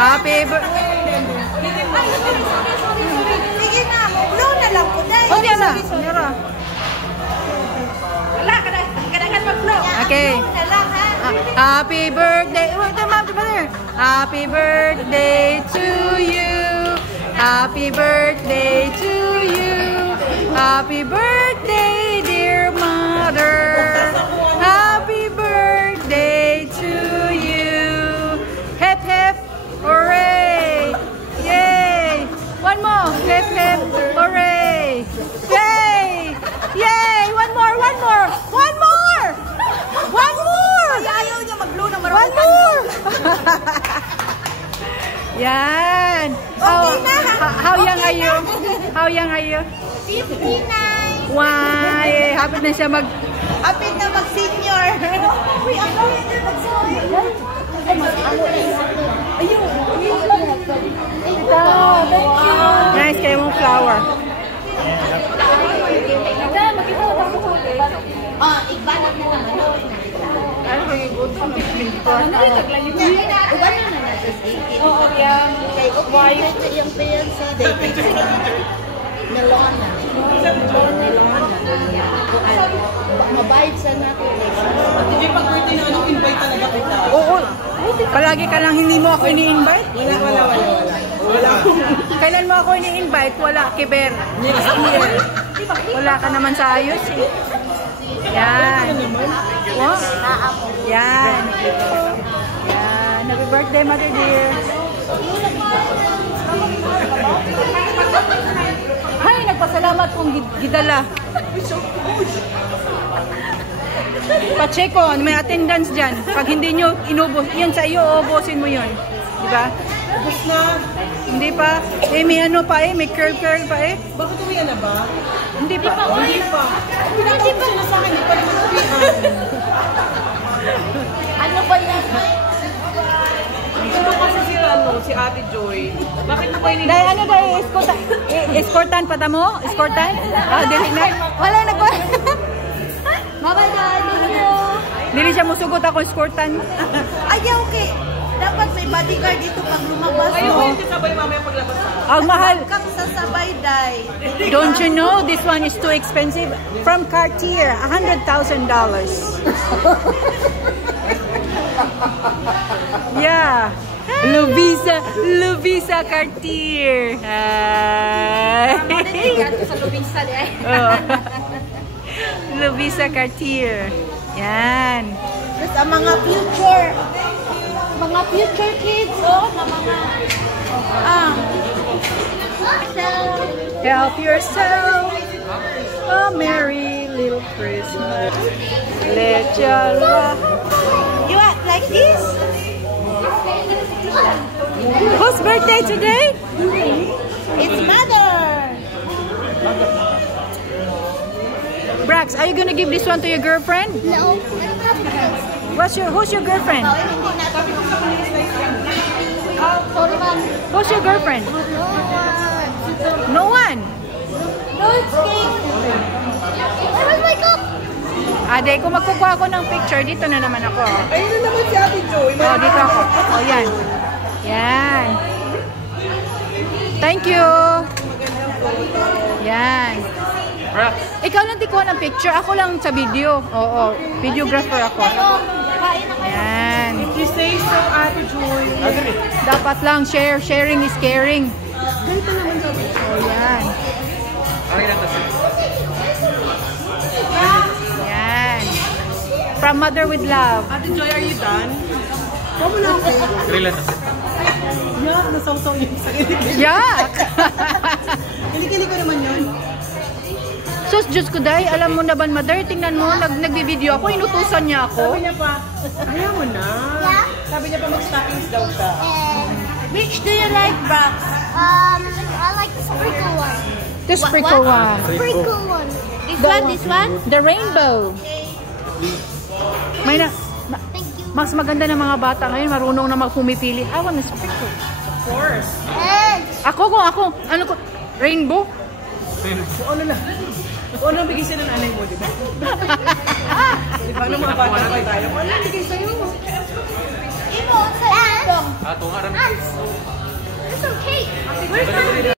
Happy birthday. Sige na, blow na lang ko dahil. Oh, yan na. Mira. Wala, kadang-kadang mag-blow. Okay. Blow na lang, ha? Happy birthday. Wait, mother. Happy birthday to you. Happy birthday to you. Happy birthday, dear mother. Happy birthday to you. Hip hip, hooray! Yay! One more. Hip hip, hooray! Yay! Yay! One more. One more. One more. One more. Ayaw niya mag-blow na One marami. more. Yan. How young are you? How young are you? 59. Why? Hapit na siya Apit na mag-senior. Uy, ako na mag-senior. Ayun. Nice kayo mong flower. Igbanat na lang. Ano ko yung gusto? Oo, yan. Why? Yung fiancé. Nalona. Mabayad sa natin. Hindi pag birthday na anong invite talaga kita? Oo. Palagi ka lang hindi mo ako ini-invite? Wala. Kailan mo ako ini-invite? Wala, Kiber. Next year. Wala ka naman sa ayos eh. Yan. Wow. Yan. Yan. Happy birthday, Mother dear. Ay, nagpasalamat kong gidala. Pacheco, may attendance dyan. Pag hindi nyo inubos, yun sa iyo, ubusin mo yun. Diba? Ubus na. Hindi pa. Eh, may ano pa eh, may curl pa eh. Bakit uwi na ba? Hindi pa. Hindi pa. Pinapapos na sa akin. Hindi pa naman uwihan. Ano ba yan? Ito kasi si Ate Joy. Bakit mo kayo Dahil ano dahil, escortan pa mo? Escortan? Ah, dili na. Wala na ko. Bye-bye, guys. Dili siya musugot ako escortan. Ay, okay. Dapat may bodyguard dito pag lumabas. Ayaw ko yung kasabay mamaya paglabas sa Ang mahal. Kang sasabay, day. Don't you know this one is too expensive? From Cartier, $100,000. Yeah. Lovisa Cartier. Sa Lubisa, day. Lovisa Cartier. Yan. Tapos ang mga future kids, na mga, Help yourself. A merry little Christmas. Let your love. you act like this? Whose birthday today? It's mother. Brax, are you gonna give this one to your girlfriend? No. Who's your girlfriend? Sorry, ma'am. Who's your girlfriend? No one. No, it's cake. Where's my cup? Ade, kung magkukuha ako ng picture, dito na naman ako. ayun na naman si Ate Joy. Oh, dito ako. Oh, yan. Yan. Thank you. Yan. Ikaw lang tikuha ng picture. Ako lang sa video. Oo. Videographer ako. Yan. You say so, Ate Joy. Dapat lang share. Sharing is caring. Oh, yan. Yan. From Mother with Love. Ate Joy, are you done? Kamo na ako. Yeah, nasaw-saw yun sa kilig. Yak! Kilig-kilig ko naman yun. Sus, Diyos ko dahi, alam mo na ba, Mother? Tingnan mo, nagbi-video ako, inutusan niya ako. Sabi niya pa, ayaw mo na. Sabi niya pa mag-stockings daw ka. Which do you like, Brax? I like the sprinkle one. The sprinkle one. Sprinkle one. This one? The rainbow. May na, Thank you. mas maganda ng mga bata ngayon, marunong na magpumipili. I want a sprinkle. Of course. Ako, ano ko, rainbow? So, ano na? Kung ano bigay siya ng nanay mo, di ba? Di ba, nung mga bata pa tayo, ano bigay sa'yo? Imo, sa Where's my